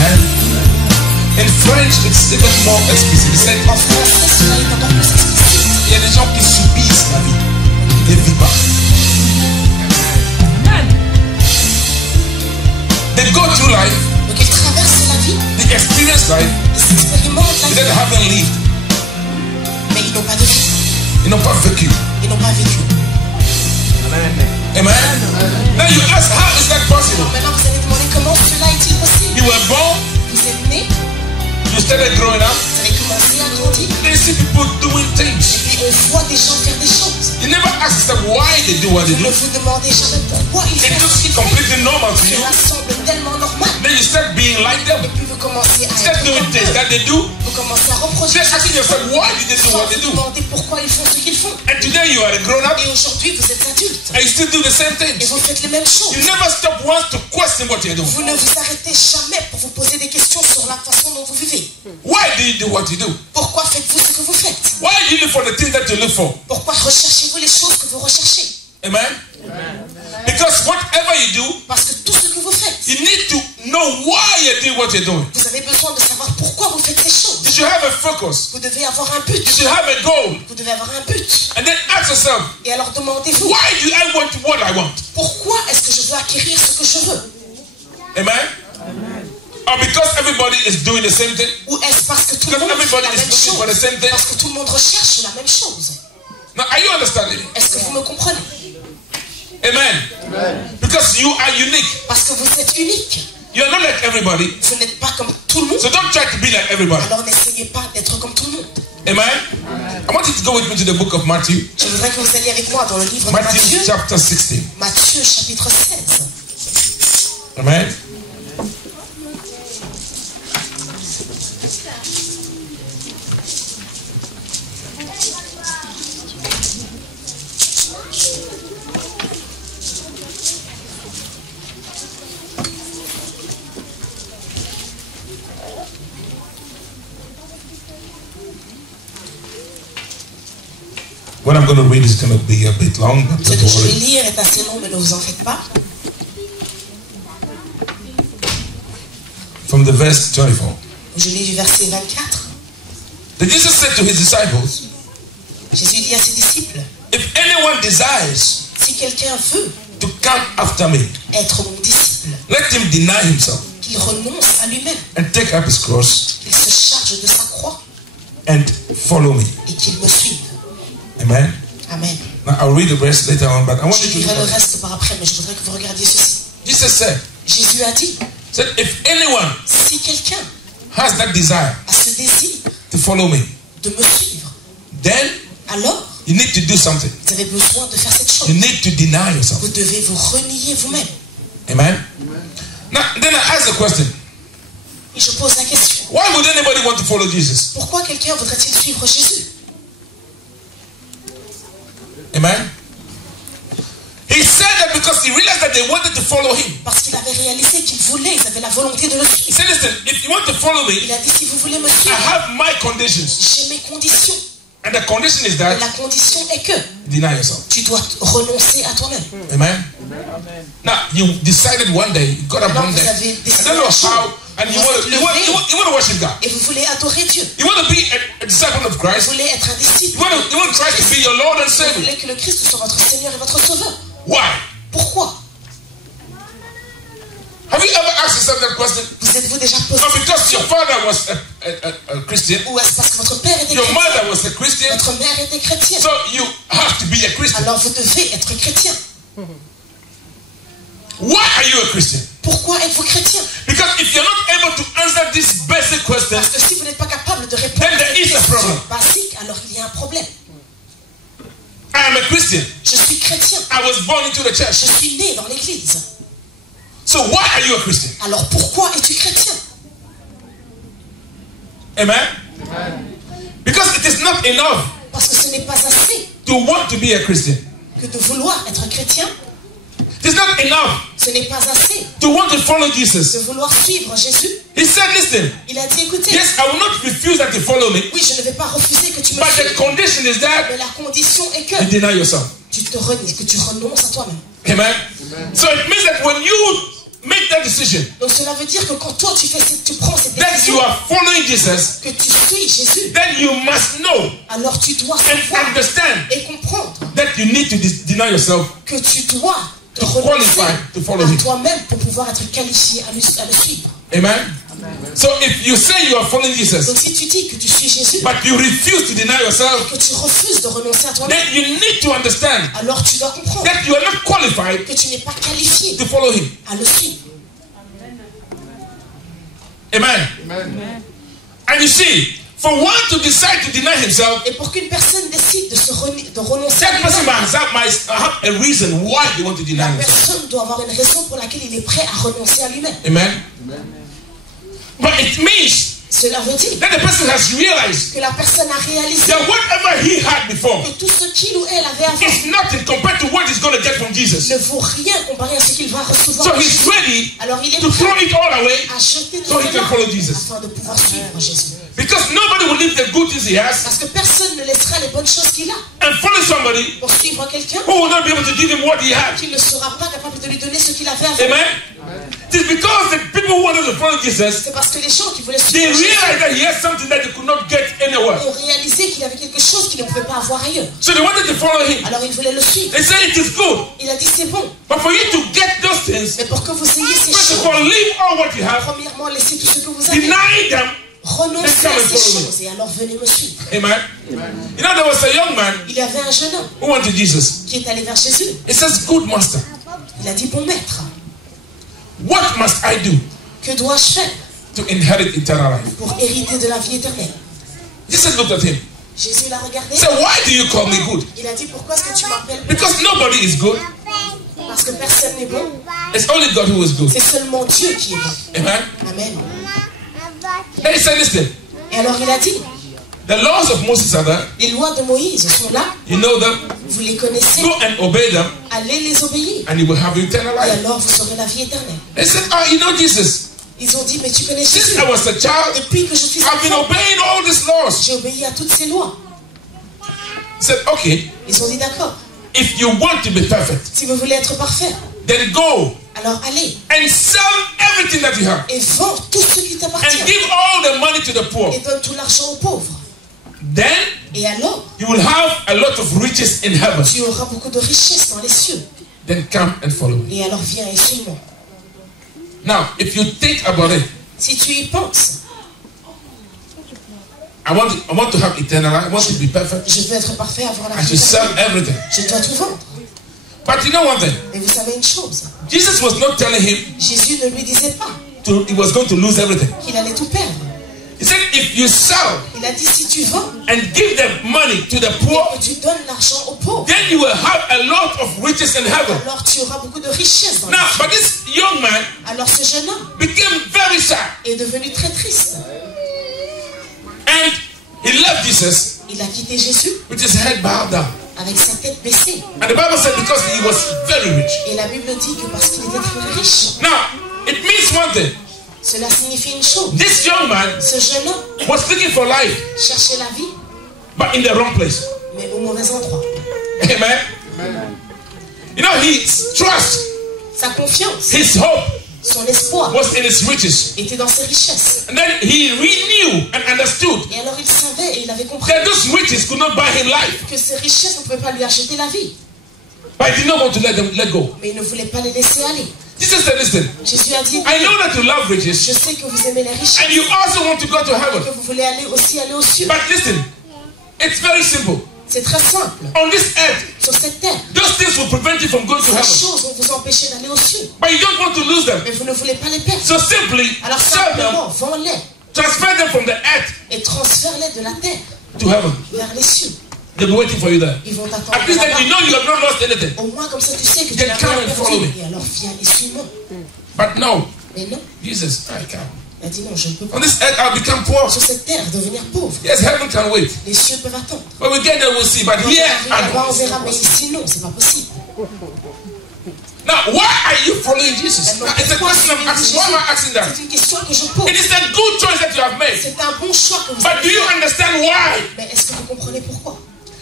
Amen. In French, it's even more explicit. It's like, En français, cela est encore plus explicite. il y a des gens qui subissent la vie. Ils ne vivent pas. They go through life, Donc ils traversent la vie, they experience life, ils expérimentent la but they vie, haven't lived. mais ils n'ont pas de vie, Ils n'ont pas vécu. ils n'ont pas vécu. Amen. Now you ask, how is that possible? Alors maintenant, vous allez demander comment cela est-il possible? You were born, Vous êtes né, you started growing up, vous avez commencé à grandir, then you see people doing things. et on voit des gens faire des choses. You never ask yourself why they do what they Vous do. ne vous demandez jamais pourquoi ils It font just ce qu'ils font. completely normal to you. Cela semble tellement normal. Then you start being like them. Et puis vous commencez à Start être doing comme things eux. that they do. Vous commencez à reprocher. Just asking yourself why did they do Sans what they vous do. demander pourquoi ils font ce qu'ils font. And today you are a grown up Et aujourd'hui, vous êtes adulte. and you still do the same Et things. vous faites les mêmes choses. You never stop once to question what you're doing. Vous ne vous arrêtez jamais pour vous poser des questions sur la façon dont vous vivez. Why do you do what you do? Pourquoi faites-vous ce que vous faites? Why do you look for the things that you look for? Pourquoi recherchez-vous les choses que vous recherchez? Amen? Because whatever you do, Parce que tout ce que vous faites, you need to know why you're doing what you're doing. vous avez besoin de savoir pourquoi vous faites ces choses. You should have a focus. Vous devez avoir un but. You should have a goal. Vous devez avoir un but. And then ask yourself, Et alors demandez-vous, why do I want what I want? pourquoi est-ce que je veux acquérir ce que je veux? Amen? Or because everybody is doing the same thing? Ou est-ce parce que tout le Because monde fait everybody la is même looking for the chose? same thing? Parce que tout le monde recherche la même chose. Now, are you understanding? Est-ce que vous me comprenez? Amen. Because you are unique. Parce que vous êtes unique. You are not like everybody. Vous n'êtes pas comme tout le monde. So don't try to be like everybody. Alors n'essayez pas d'être comme tout le monde. Amen? I want you to go with me to the book of Matthew. Je voudrais que vous alliez avec moi dans le livre de Matthew Matthieu. chapter 16. Matthieu chapitre 16. Amen? What I'm going to read is going to be a bit long, but Ce don't que je vais worry. lire est assez long, mais ne vous en faites pas. From the verse 24. Je lis du verset 24. Then Jesus said to his disciples, Jésus dit à ses disciples, if anyone desires si quelqu'un veut to come after me, être mon disciple, let him deny himself qu'il renonce à lui-même, and take up his cross qu'il se charge de sa croix and follow me. et qu'il me suive. Amen. Amen. Now I'll read the rest later on, but I want Je you to lirai le look at it. reste par après, mais je voudrais que vous regardiez ceci. Jesus said, Jésus a dit, if anyone si quelqu'un has that desire a ce désir to follow me, de me suivre, then alors you need to do something. vous avez besoin de faire cette chose. You need to deny yourself. Vous devez vous renier vous-même. Amen. Now then I ask the question, Et je pose la question, why would anybody want to follow Jesus? pourquoi quelqu'un voudrait-il suivre Jésus? Amen. He said that because he realized that they wanted to follow him. Parce qu'il avait réalisé qu'ils voulaient, ils avaient la volonté de le He suivre. said, listen, if you want to follow me, Il a dit, si vous voulez me I suivre, have my conditions. j'ai mes conditions. And the condition is Et that la condition est que deny yourself. tu dois renoncer à toi-même. Amen. Now you decided one day, you got up Alors one vous day. avez I décidé don't know un jour, how, and you want to worship God. et vous voulez adorer Dieu. You want to be a disciple of Vous Christ. voulez être un disciple. You want to try to be your Lord and Vous Savior. voulez que le Christ soit votre Seigneur et votre Sauveur. Why? Pourquoi? Have you ever asked yourself that question? Vous êtes-vous déjà posé Not because your father was a Christian, Ou est-ce parce que votre père était your chrétien? mother was a Christian, Votre mère était chrétienne. so you have to be a Christian. Alors vous devez être chrétien. Why are you a Christian? Pourquoi êtes-vous chrétien? Because if you're not able to answer this basic question, Parce que si vous n'êtes pas capable de répondre Then à there cette is a question problem. basique, alors il y a un problème. I am a Christian. Je suis chrétien. I was born into the church. Je suis né dans l'église. So why are you a Christian? Alors pourquoi es-tu chrétien? Amen? Because it is not enough Parce que ce n'est pas assez to want to be a Christian. que de vouloir être chrétien. It is not enough Ce n'est pas assez to want to follow de Jesus. vouloir suivre Jésus. He said, listen, Il a dit, écoutez, yes, I will not refuse that you follow me, oui, je ne vais pas refuser que tu me but the suives. condition is that Mais la condition est que you deny yourself. tu te renies, que tu renonces à toi-même. Amen? So it means that when you make that decision decision Donc cela veut dire que quand toi tu prends cette that you décision, are following Jesus, que tu suis Jésus, then you must know alors tu dois and savoir understand et comprendre that you need to deny yourself que tu dois te to renoncer qualify to follow à him. toi-même pour pouvoir être qualifié à le suivre. Amen? So if you say you are following Jesus, Donc si tu dis que tu suis Jésus, but you refuse to deny yourself, que tu refuses de renoncer à toi-même, then you need to understand alors tu dois comprendre that you are not qualified que tu n'es pas qualifié to follow him. à le suivre. Amen? And you see, for one to decide to deny himself, Et pour qu'une personne décide de renoncer à that person lui-même, must have a reason why they want to deny la himself. personne doit avoir une raison pour laquelle il est prêt à renoncer à lui-même. Amen? But it means Cela veut dire that the person has realized que la personne a réalisé that whatever he had before que tout ce qu'il ou elle avait avant is nothing compared to what he's going to get from Jesus. ne vaut rien comparé à ce qu'il va recevoir. So de he's Jésus. ready Alors il est to throw prêt it all away à jeter tout so he can follow cela Jesus. afin de pouvoir suivre Jésus. Because nobody will leave the good things he has Parce que personne ne laissera les bonnes choses qu'il a and follow somebody pour suivre quelqu'un who will not be able to give him what he had. qui ne sera pas capable de lui donner ce qu'il avait avant. Amen? It is because the people who wanted to follow Jesus, C'est parce que les gens qui voulaient they suivre Jésus realized that he had something that they could not get anywhere. ont réalisé qu'il avait quelque chose qu'ils ne pouvaient pas avoir ailleurs. So they wanted to follow him. Alors ils voulaient le suivre. They said it is good. Il a dit c'est bon, But for you to get those things, mais pour que vous ayez ces first of choses, all, leave all what you have, premièrement laissez tout ce que vous avez, deny them. renoncez à ces choses et alors venez me suivre. Amen? You know, there was a young man Il y avait un jeune homme who went to Jesus. qui est allé vers Jésus. He says, good master, Il a dit bon maître, what must I do que dois-je faire to inherit eternal life? pour hériter de la vie éternelle? Jesus looked at him. Jésus l'a regardé. He said, why do you call me good? Il a dit pourquoi est-ce que tu m'appelles bon? Because nobody is good. Parce que personne n'est bon. It's only God who is good. C'est seulement Dieu qui est bon. Amen? Amen. And he said, listen, Et alors il a dit, the laws of Moses are there. les lois de Moïse sont là, You know them. vous les connaissez, Go and obey them, allez les obéir. and you will have eternal Et life. alors vous aurez la vie éternelle. He said, you know, Jesus, Ils ont dit, mais tu connais since Jésus. I was a child, Depuis que je suis I've been enfant, obeying all these laws. j'ai obéi à toutes ces lois. He said, okay, Ils ont dit d'accord. if you want to be perfect, Si vous voulez être parfait, then go alors allez and sell everything that you have et vends tout ce qui and t'appartient give all the money to the poor. et donne tout l'argent aux pauvres. Then Et alors, you will have a lot of riches in heaven. tu auras beaucoup de richesses dans les cieux. Then come and follow me. Et alors viens et suis-moi. Now, if you think about it, Si tu y penses, I want to have eternal life. I want to be perfect. je veux être parfait, avoir la I vie should sell éternelle. everything. Je dois tout vendre. But you know one thing? Mais vous savez une chose, Jesus was not telling him Jésus ne lui disait pas he was going to lose everything. qu'il allait tout perdre. He said, if you sell Il a dit si tu vends and give the money to the poor, et que tu donnes l'argent aux pauvres, then you will have a lot of riches in heaven. alors tu auras beaucoup de richesses dans les Now, cieux. but this young man Alors ce jeune homme became very sad. est devenu très triste. And he left Jesus Il a quitté Jésus with his head bowed down. avec sa tête baissée. And the Bible said because he was very rich. Et la Bible dit que parce qu'il était très riche, Now, it means one thing. cela signifie une chose. This young man Ce jeune homme was looking for life, cherchait la vie, but in the wrong place. mais au mauvais endroit. Amen. You know, his trust, Sa confiance, his hope son espoir was in his riches. était dans ses richesses. And then he knew and understood Et alors il savait et il avait compris that those riches could not buy him life. que ces richesses ne pouvaient pas lui acheter la vie. But he did not want to let go. Mais il ne voulait pas les laisser aller. Jesus said, listen, Jésus a dit, I know that you love je riches sais que vous aimez les richesses, and you also want to go to et heaven. que vous voulez aller aux cieux. But listen, it's very simple. C'est très simple. On this earth, Sur cette terre, those things will prevent you from going to ces heaven. choses vont vous empêcher d'aller aux cieux. But you don't want to lose them. Mais vous ne voulez pas les perdre. So simply Alors sell them, simplement, vends-les transfer them from the earth et transfère-les de la terre to heaven. vers les cieux. They'll be waiting for you there. Ils vont t'attendre At least then you là-bas. know you have not lost anything. Au moins comme ça tu sais que tu Then n'as come rien and follow perdu. me. Et alors viens et suis-moi. But no, Mais non, Jesus, I can't. il a dit non, je ne peux pas. On this earth, I'll become poor. Sur cette terre, devenir pauvre. Yes, heaven can wait. Les cieux peuvent attendre. When we get there, we'll see. But Quand on here, arrive I là-bas, on don't. verra, mais ici non, c'est pas possible. Now, why are you following Jesus? Alors, Now, it's a pourquoi question I'm asking. suivez-vous Why am I Jésus? asking that? C'est une question que je pose. It is a good choice that you have made. C'est un bon choix que vous But avez do you fait. understand why? Mais est-ce que vous comprenez pourquoi?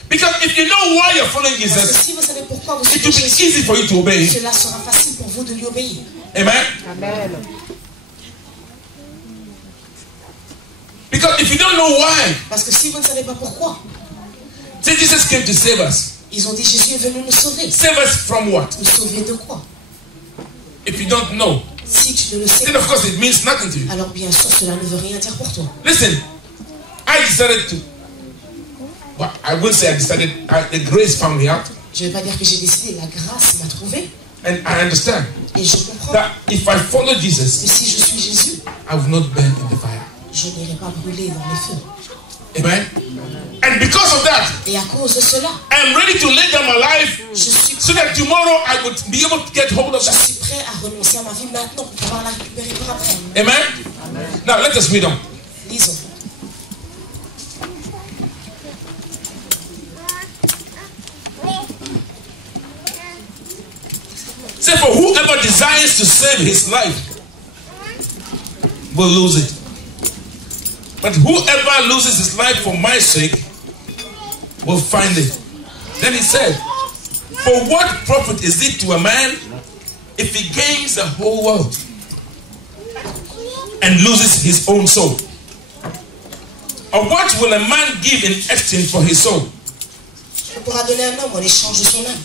Because if you know why you're following Parce que Jesus, si vous savez pourquoi vous it suivez will be Jésus, easy for you to obey him. cela sera facile pour vous de lui obéir. Amen? Amen. Because if you don't know why, Parce que si vous ne savez pas pourquoi, say Jesus came to save us. ils ont dit Jésus est venu nous sauver. Save us from what? Nous sauver de quoi? If you don't know, Si tu ne le sais then pas, of course it means nothing to you. alors bien sûr cela ne veut rien dire pour toi. Listen, I decided to, well, I won't say I decided, the grace found me out. Je ne vais pas dire que j'ai décidé, la grâce m'a trouvé. And I understand Et je comprends that if I follow que Jesus, si je suis Jésus, I will not burn in the fire. je n'irai pas brûler dans les feux. Amen? And because of that, Et à cause de cela, I'm ready to lay down my life je suis, so that tomorrow I would be able to get hold of je that. suis prêt à renoncer à ma vie maintenant pour pouvoir la récupérer pour après. Amen? Now let us read on. Lisons. Say, for whoever desires to save his life will lose it. But whoever loses his life for my sake will find it. Then he said, for what profit is it to a man if he gains the whole world and loses his own soul? Or what will a man give in exchange for his soul? On pourra donner un homme en échange de son âme.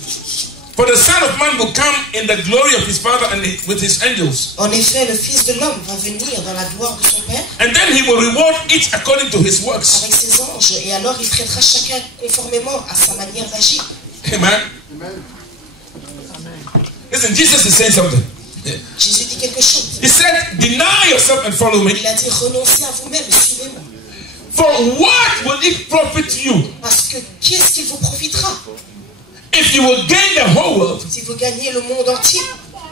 For the Son of Man will come in the glory of his Father and with his angels. En effet, le Fils de l'homme va venir dans la gloire de son Père And then he will reward each according to his works. avec ses anges, et alors il traitera chacun conformément à sa manière d'agir. Amen. Listen, Jesus is saying something. Jésus dit quelque chose. He said, deny yourself and follow me. Il a dit renoncez à vous-même et suivez-moi. For what will it profit you Parce que qu'est-ce qu'il vous profitera if you will gain the whole world si vous gagnez le monde entier,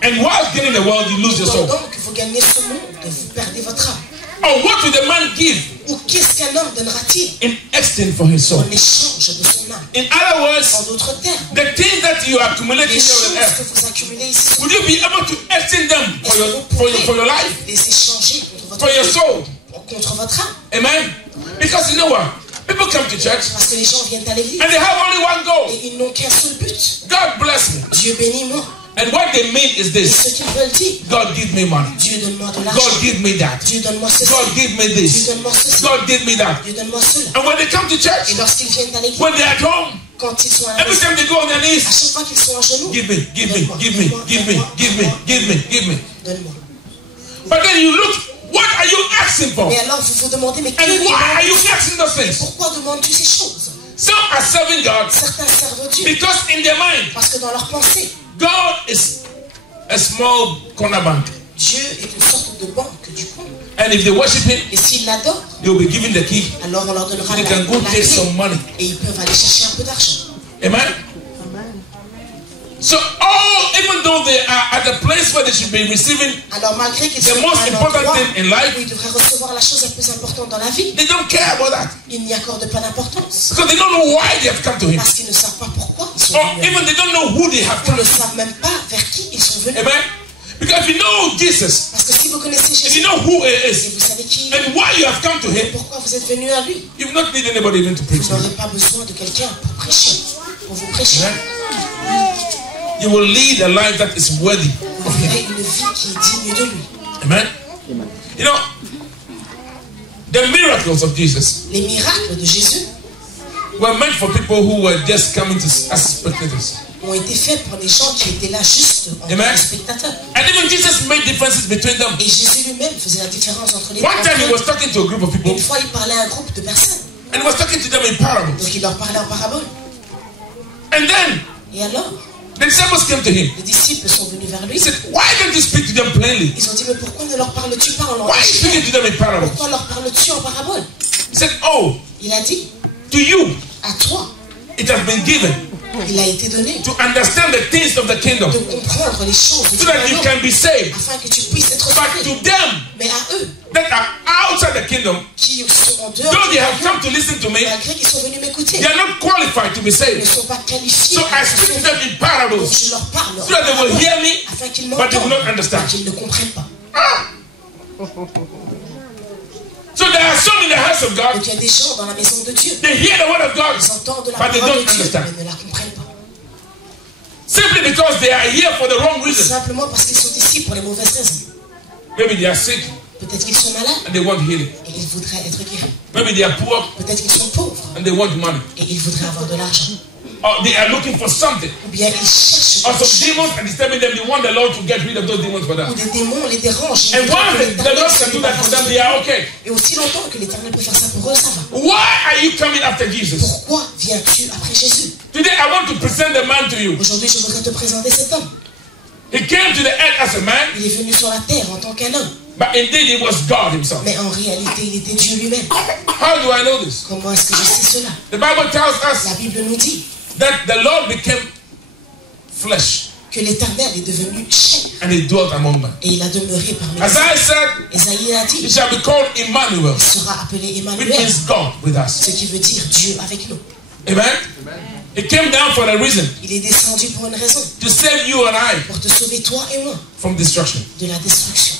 and while gaining the world you lose your soul? pendant que vous gagnez ce monde et vous perdez votre âme? Or what will the man give Ou qu'est-ce qu'un homme donnera-t-il in exchange for his soul? en échange de son âme? In other En words, d'autres termes, the things that you are accumulating les here choses on que earth, vous accumulez ici, will you be able to exchange them est-ce que vous for your pouvez life, les échanger contre for your votre, soul? contre votre âme? Amen. Because you know what? People come to church Parce que les gens viennent à l'église and they have only one goal. et ils n'ont qu'un seul but. God bless me. Dieu bénis-moi. And what they mean is Et this: ce qu'ils veulent dire, God give me money. Dieu donne-moi de l'argent. God give me that. Dieu donne-moi ceci. God give me Dieu this. donne-moi ceci. God give me that. Dieu donne-moi cela. And when they come to Et church, lorsqu'ils viennent à l'église, when they're at home, quand ils sont à la every maison, time they go on their à knees, chaque fois qu'ils sont à genoux, give me, give me, donne-moi, give me, donne-moi, give me, donne-moi, give me, donne-moi, give me, give me. donne-moi. But then you look, what are you asking for? Mais alors vous vous demandez, mais que And why are you demandes-tu? asking those things? Pourquoi demandes-tu ces choses? Some are serving God Certains servent Dieu because in their mind, parce que dans leur pensée, God is a small corner bank. Dieu est une sorte de banque du coin. And if they worship Him, Et s'ils l'adorent, they will be given the key. alors on leur donnera They la can go take clé some money. et ils peuvent aller chercher un peu d'argent. Amen? So even though they are at the place where they should be receiving, Alors malgré qu'ils The sont most à un important endroit thing in life, où ils devraient recevoir la chose la plus importante dans la vie, they don't care about that. ils n'y accordent pas d'importance. Because they don't know why they have come to Him. Parce qu'ils ne savent pas pourquoi ils sont Or venus. even they don't know who they have Ils come ne to. savent même pas vers qui ils sont venus. Amen? Because if you know Jesus, Parce que si vous connaissez if you Jésus know who He et is, vous savez qui il est, and why you have come to Him, pourquoi vous êtes venus à lui, you will not need anybody even to preach vous to you. n'aurez pas besoin de quelqu'un pour prêcher, pour vous prêcher. Amen? You will lead a life that is worthy Vous of Him. vivez une vie qui est digne de lui. Amen? You know, the miracles of Jesus Les miracles de Jésus were meant for people who were just coming to as spectators. ont été faits pour les gens qui étaient là juste en tant Amen. que spectateurs. And even Jesus made differences between them. Et Jésus lui-même faisait la différence entre les One time he deux. was talking to a group of people Une fois, il parlait à un groupe de personnes. and he was talking to them in parables. Donc, il leur parlait en parabole. And then Et alors, the disciples came to him. les disciples sont venus vers He lui. said, why don't you speak to them plainly? Ils ont dit, mais pourquoi ne leur parles-tu pas en Why are langage you speaking to clair? them in parables? Pourquoi leur parles-tu en parabole? He said, oh, Il a dit, to you à toi, it has been given il a été donné to understand the things of the kingdom de comprendre les choses du so that you royaume, can be saved. afin que tu puisses être But sauvé. to them Mais à eux, that are outside the kingdom, qui sont en dehors though du they have royaume, come to listen to me, malgré qu'ils sont venus m'écouter, they are not qualified to be ils ne saved. sont pas qualifiés So pour I être speak to sauvés. them in Donc, parables je leur parle so that they will hear me, afin qu'ils but they will m'entendent, not understand. mais qu'ils ne comprennent pas. Ah! So there are some in the house of God, Donc il y a des gens dans la maison de Dieu, they hear the word of God, ils entendent la but they parole don't de Dieu, understand. mais ne la comprennent pas. Simply because they are here for the wrong reason. Simplement parce qu'ils sont ici pour les mauvaises raisons. Maybe they are sick Peut-être qu'ils sont malades and they want healing. et ils voudraient être guéris. Maybe they are poor Peut-être qu'ils sont pauvres and they want money. et ils voudraient avoir de l'argent. Or they are looking for something. Ou bien ils cherchent Or quelque some chose. demons and disturbing them. They want the Lord to get rid of those demons for Ou them. des démons les dérangent. And once the Lord can do that for them, they are okay. Et aussi longtemps que l'Éternel peut faire ça pour eux, ça va. Why are you coming after Jesus? Pourquoi viens-tu après Jésus? Today I want to present the man to you. Aujourd'hui, je voudrais te présenter cet homme. He came to the earth as a man, Il est venu sur la terre en tant qu'un homme. but indeed he was God himself. Mais en réalité, il était Dieu lui-même. How do I know this? Comment est-ce que je sais cela? The Bible tells La us Bible nous dit that the Lord became flesh que l'Éternel est devenu chair and he dwelt among men. et il a demeuré parmi As nous. I said, Esaïe a he dit, shall be called Emmanuel, il sera appelé which Emmanuel, means God with us. ce qui veut dire Dieu avec nous. Amen? He came down for a reason, Il est descendu pour une raison, to save you and I pour te sauver toi et moi from destruction. de la destruction.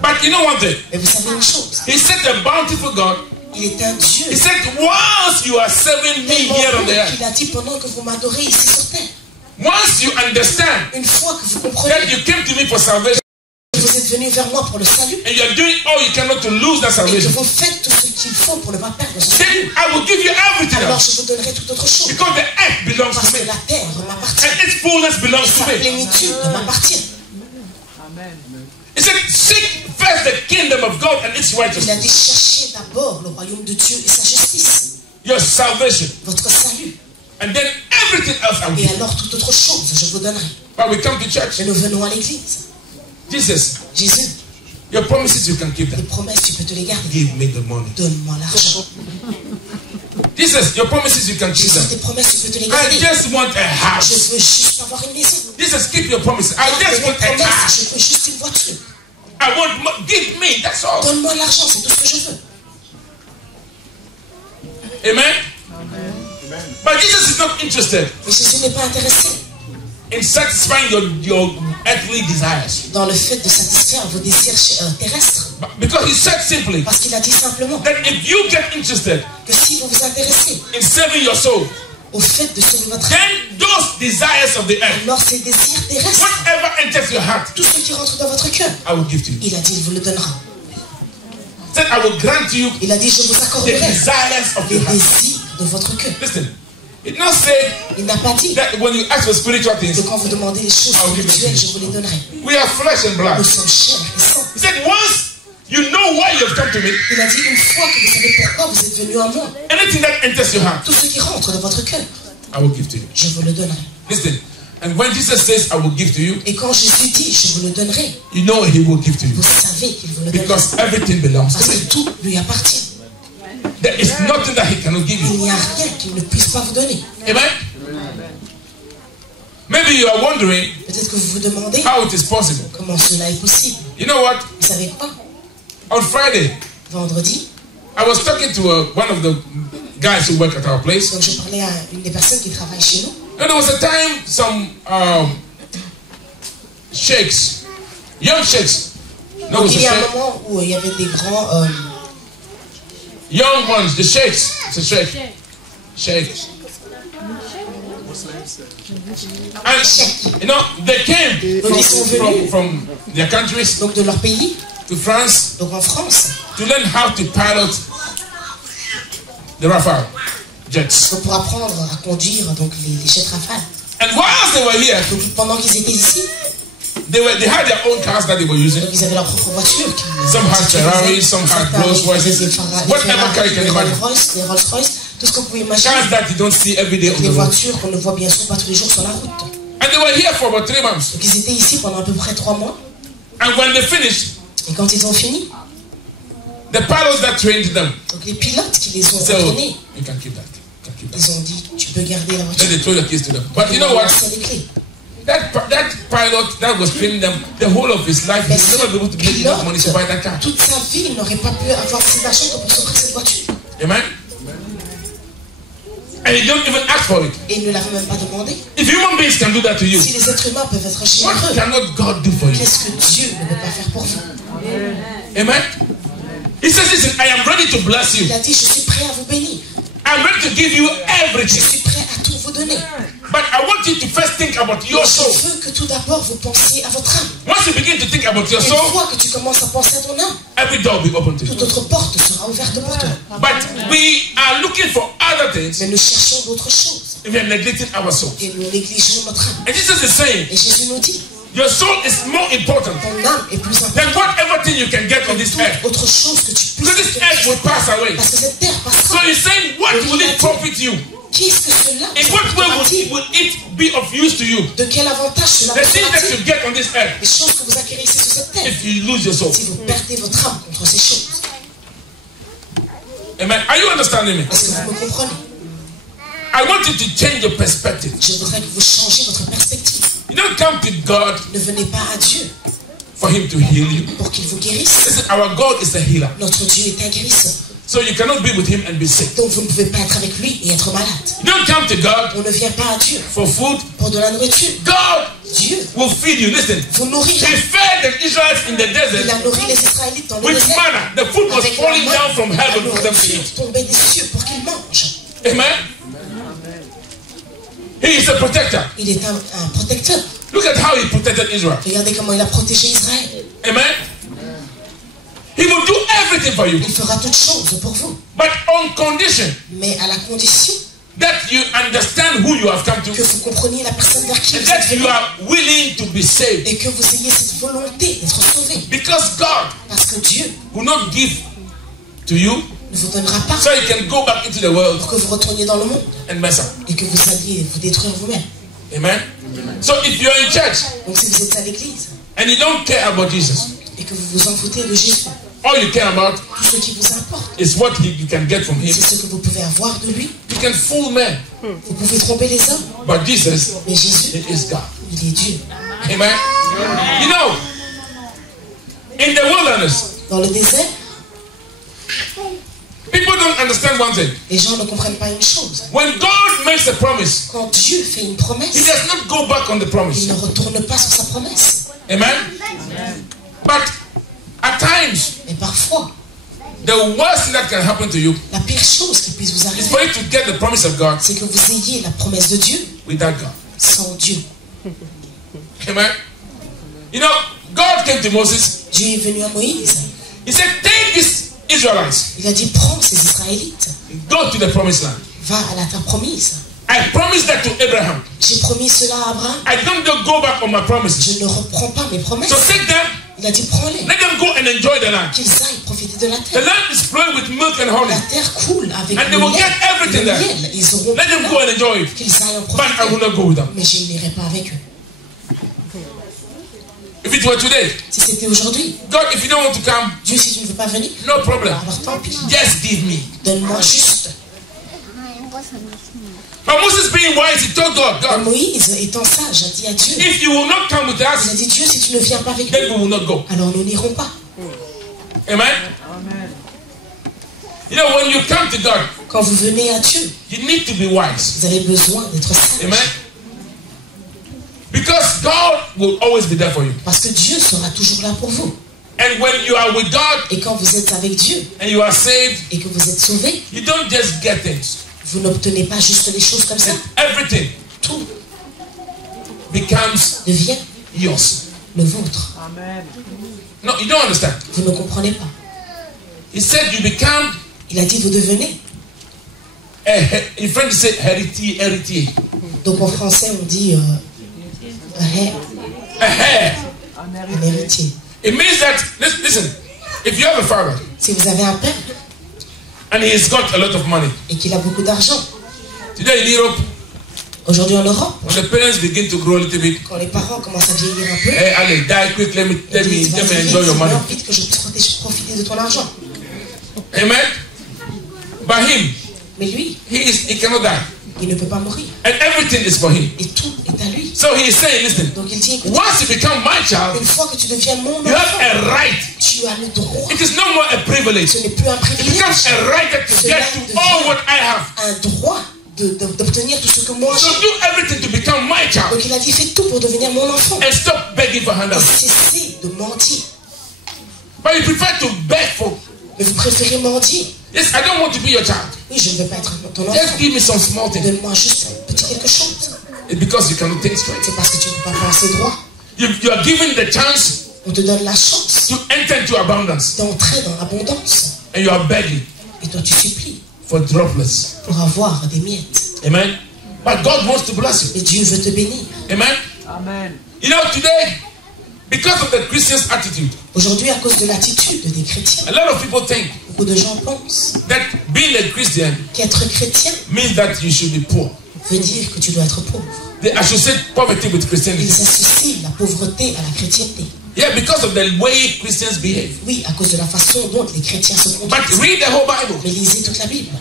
But you know one thing? Mais vous savez une chose, He said a bountiful God. il est un Dieu He said, once you are serving me tellement here on bon the earth, qu'il a dit pendant que vous m'adorez ici sur terre. once you understand Une fois que vous that comprenez you came to me for salvation, que vous êtes venu vers moi pour le salut and you're doing all you cannot to lose that et que salvation, vous faites tout ce qu'il faut pour ne pas perdre ce salut, then I will give you everything alors else. je vous donnerai toute autre chose. Because the earth belongs Parce to que me. la terre m'appartient. And its fullness belongs Sa to me. plénitude m'appartient. He said, seek first the kingdom of God and its Il a righteousness. dit cherchez d'abord le royaume de Dieu et sa justice, Your salvation. votre salut. And then everything else I will Et give you. alors toute autre chose je vous donnerai. But we come to church. Et nous venons à l'église. Jesus, Jésus, your promises you can keep les them. promesses tu peux te les garder. Give me the money. Donne-moi l'argent. Jesus, your promises you can keep Jésus, them. tes promesses tu peux te les I garder. just want a Je house. veux juste avoir une maison. Jesus, keep your promises. I Garde just tes want a car. promesses, je veux juste une voiture. I want give me. That's all. Donne-moi l'argent, c'est tout ce que je veux. Amen. But Jesus is not interested Mais Jésus n'est pas intéressé in satisfying your earthly desires. dans le fait de satisfaire vos désirs terrestres. Because he said simply Parce qu'il a dit simplement that if you get interested que si vous vous intéressez in saving your soul, au fait de sauver votre âme, then those desires of the earth, alors ces désirs terrestres, whatever enters your heart, tout ce qui rentre dans votre cœur, I will give to you. il a dit, il vous le donnera. He said, I will grant to you Il a dit, je vous the accorderai desires of les your heart. désirs de votre cœur. Listen, it not say Il n'a pas dit that when you ask for spiritual que things, quand vous demandez les choses spirituelles, je vous les donnerai. we are flesh and blood. Nous sommes chair et sang. He said, once you know why you have come to me, Il a dit, une fois que vous savez pourquoi vous êtes venu à moi, anything that enters your heart, tout ce qui rentre dans votre cœur, I will give to you. je vous le donnerai. Listen, and when Jesus says, I will give to you, Et quand Jésus dit, je vous le donnerai, you know he will give to you. vous savez qu'il vous le donnera. Because everything belongs Parce to que him. tout lui appartient. There is nothing that he cannot give Il you. n'y a rien qu'il ne puisse pas vous donner. Amen? Maybe you are wondering Peut-être que vous vous demandez how it is possible. comment cela est possible. You know what? Vous savez quoi? On Friday, Vendredi, I was talking to one of the guys who work at our place. donc je parlais à une des personnes qui travaillent chez nous. And there was a time some sheikhs, young sheikhs, no, it was Il a y a un sheikh, moment où il y avait des grands young ones, the sheikhs, it's a sheikh, sheikhs. And you know they came from their countries donc de leur pays, to France donc en France, to learn how to pilot the Rafale jets. donc pour apprendre à conduire donc les jets Rafale. And whilst they were here, Donc pendant qu'ils étaient ici, they had their own cars that they were using. donc ils avaient leur propre voiture. Some had Ferraris, some had Rolls Royces, whatever car you can les imagine. Rolls-Royce, les Rolls-Royce, tout ce qu'on pouvait imaginer. Cars that you don't see every day on Les the road. voitures qu'on ne voit bien sûr pas tous les jours sur la route. And they were here for about 3 months. Donc ils étaient ici pendant à peu près 3 mois. And when they finished, Et quand ils ont fini, the pilots that trained them donc les pilotes qui les ont said, oh, entraînés, you can keep that. You can keep that. ils ont dit, tu peux garder la voiture. Then they throw the keys to them. But you know Ils ont what? lancé les clés. That pilot that was training them, the whole of his life, he Mais will never be able to make enough money to buy that car. toute sa vie, il n'aurait pas pu avoir assez d'argent pour s'offrir cette voiture. Amen? And he don't even ask for it. Et il ne l'avait même pas demandé. If human beings can do that to you, Si les êtres humains peuvent être what généreux, cannot God do for you? qu'est-ce que Dieu ne peut pas faire pour vous? Amen? He says, listen, I am ready to bless you. Il a dit, je suis prêt à vous bénir. I'm ready to give you Je everything. suis prêt à tout vous donner. But I want you to first think about your soul. Je veux que tout d'abord vous pensiez à votre âme. Once you begin to think about your Une soul, fois que tu commences à penser à ton âme, every door will be open to you. toute autre porte sera ouverte pour toi. But we are looking for other things Mais nous cherchons d'autres choses. if we are neglecting our soul. Et nous négligeons notre âme. And Jesus is saying, Et Jésus nous dit, your soul is more important ton âme est plus than importante whatever thing you can get on this earth. que toute autre chose que tu Because puisses this earth will pass away. Parce que cette terre So passera. he's saying, what will it profit you? Qu'est-ce que cela In what way will it be of use to you? De quel avantage cela The vous things that sera-t-il? you get on this earth, Les choses que vous acquérissez sur cette terre. if you lose your soul. Si vous perdez votre âme contre ces choses. Amen. Are you understanding me? Est-ce que vous me comprenez? I want you to change your perspective. Je voudrais que vous changiez votre perspective. You don't come to God Ne venez pas à Dieu for him to heal you. pour qu'il vous guérisse. Listen, our God is the healer. Notre Dieu est un guérisseur. So you cannot be with him and be sick. Donc vous ne pouvez pas être avec lui et être malade. You don't come to God On ne vient pas à Dieu for food. pour de la nourriture. God Dieu will feed you. Listen, vous nourrira. he fed the Israelites in the Il desert a nourri les Israélites dans le with désert. manna. The food was Avec la falling manne, down from la heaven for them to nourriture eat. tombait des cieux pour qu'ils mangent. Amen. He is a protector. Il est un protecteur. Look at how he protected Israel. Regardez comment il a protégé Israël. Amen. He will do everything for you. Il fera toutes choses pour vous. But on condition Mais à la condition that you understand who you have come to que vous compreniez la personne vers qui and vous that êtes you venu are willing to be saved. et que vous ayez cette volonté d'être sauvé. Because God Parce que Dieu will not give to you ne vous donnera pas so you can go back into the world pour que vous retourniez dans le monde and mess up. et que vous alliez vous détruire vous-même. Amen. So if you're in church Donc si vous êtes à l'église and you don't care about Jesus, et que vous vous en foutez de Jésus, all you care about tout ce qui vous importe, is what you can get from him. c'est ce que vous pouvez avoir de lui. You can fool men, Vous pouvez tromper les hommes, but Jesus mais Jésus, is God. il est Dieu. Amen. You know, in the wilderness, Dans le désert, people don't understand one thing. les gens ne comprennent pas une chose. When God makes a promise, Quand Dieu fait une he promesse, does not go back on the il promise. ne retourne pas sur sa promesse. Amen. But at times, Mais parfois, the worst thing that can happen to you la pire chose qui puisse vous is arriver, for you to get the promise of God c'est que vous ayez la promesse de Dieu without God. sans Dieu. Amen. You know, God came to Moses. Dieu est venu à Moïse. He said, take these Israelites, Il a dit, prends ces Israélites, go to the promised land. va à la terre promise. I promised that to Abraham. J'ai promis cela à Abraham. I don't go back on my promises. Je ne reprends pas mes promesses. So take them, Il a dit, prends-les, let them go and enjoy the land. qu'ils aillent profiter de la The terre. land is flowing with milk and honey. La terre coule avec And they le will lait get et everything le there. miel. Ils auront Let them tout go là, and enjoy it. qu'ils aillent en But I will profiter. not go with them. Mais je n'irai pas avec eux. If it were today, Si c'était aujourd'hui, God, if you don't want to come, Dieu, si tu ne veux pas venir, no problem. alors tant pis. Just give me. Donne-moi juste. But Moses being wise, he told God, God, Moïse, étant sage, a dit à Dieu, if you will not come with il a us, dit, Dieu, si tu ne viens pas avec then nous, we will not go. alors nous n'irons pas. Amen? You know, when you come to God, Quand vous venez à Dieu, you need to be wise. vous avez besoin d'être sage. Amen? Because God will always be there for you. Parce que Dieu sera toujours là pour vous. And when you are with God Et quand vous êtes avec Dieu and you are saved, et que vous êtes sauvé, you don't just get things. vous n'obtenez pas juste les choses comme ça. Everything Tout becomes devient yours. le vôtre. No, you don't understand. Vous ne comprenez pas. He said you become, Il a dit, vous devenez. in French, you say héritier. Donc en français, on dit A heir. un héritier. It means that, listen, if you have a father Si vous avez un père and he's got a lot of money, et qu'il a beaucoup d'argent, today in Europe, aujourd'hui en Europe, when the parents begin to grow a little bit, quand les parents commencent à vieillir un peu, hey, Ali, die quick, let me ils disent, vas-y, enjoy your money. vite que je puisse profiter de ton argent. Amen? By him, Mais lui, he cannot die. il ne peut pas mourir. And everything is for him. Et tout est à lui. So he is saying, listen, Donc il dit, écoute, once you become my child, une fois que tu deviens mon you have enfant, a right. tu as le droit. It is no more a privilege. Ce n'est plus un It becomes privilège. a right to get to all what I have. Un droit d'obtenir tout ce que moi So j'ai. do everything to become my child Donc il a dit, fais tout pour devenir mon enfant. and stop begging for Et handouts. cessez de mentir. But you prefer to beg for, Mais vous préférez mentir. yes, I don't want to be your child. Oui, je ne veux pas être ton Just enfant. give me some small thing. Donne-moi juste un petit quelque chose. It's because you cannot think straight. C'est parce que tu ne peux pas penser droit. You are given the chance On te donne la chance to enter into abundance. d'entrer dans l'abondance. And you are begging Et toi, tu supplies for droplets. pour avoir des miettes. Amen. But God wants to bless you. Et Dieu veut te bénir. Amen. Amen. You know, today, because of the Christian's attitude, Aujourd'hui, à cause de l'attitude des chrétiens, a lot of people think beaucoup de gens pensent that being a Christian qu'être chrétien means that you should be poor. veut dire que tu dois être pauvre. They associate poverty with Ils Christianity. associent la pauvreté à la chrétienté. Yeah, because of the way Christians behave. Oui, à cause de la façon dont les chrétiens se But conduisent. read the whole Bible. Mais lisez toute la Bible.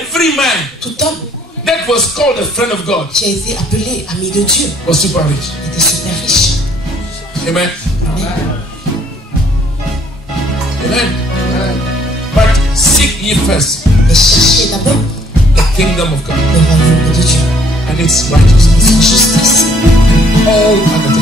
Every man Tout homme that was called a friend of God qui a été appelé ami de Dieu was super rich. était super riche. Amen. Amen. Amen. But seek ye first Mais cherchez d'abord the kingdom of God le royaume de Dieu, and its righteousness. sa justice. All other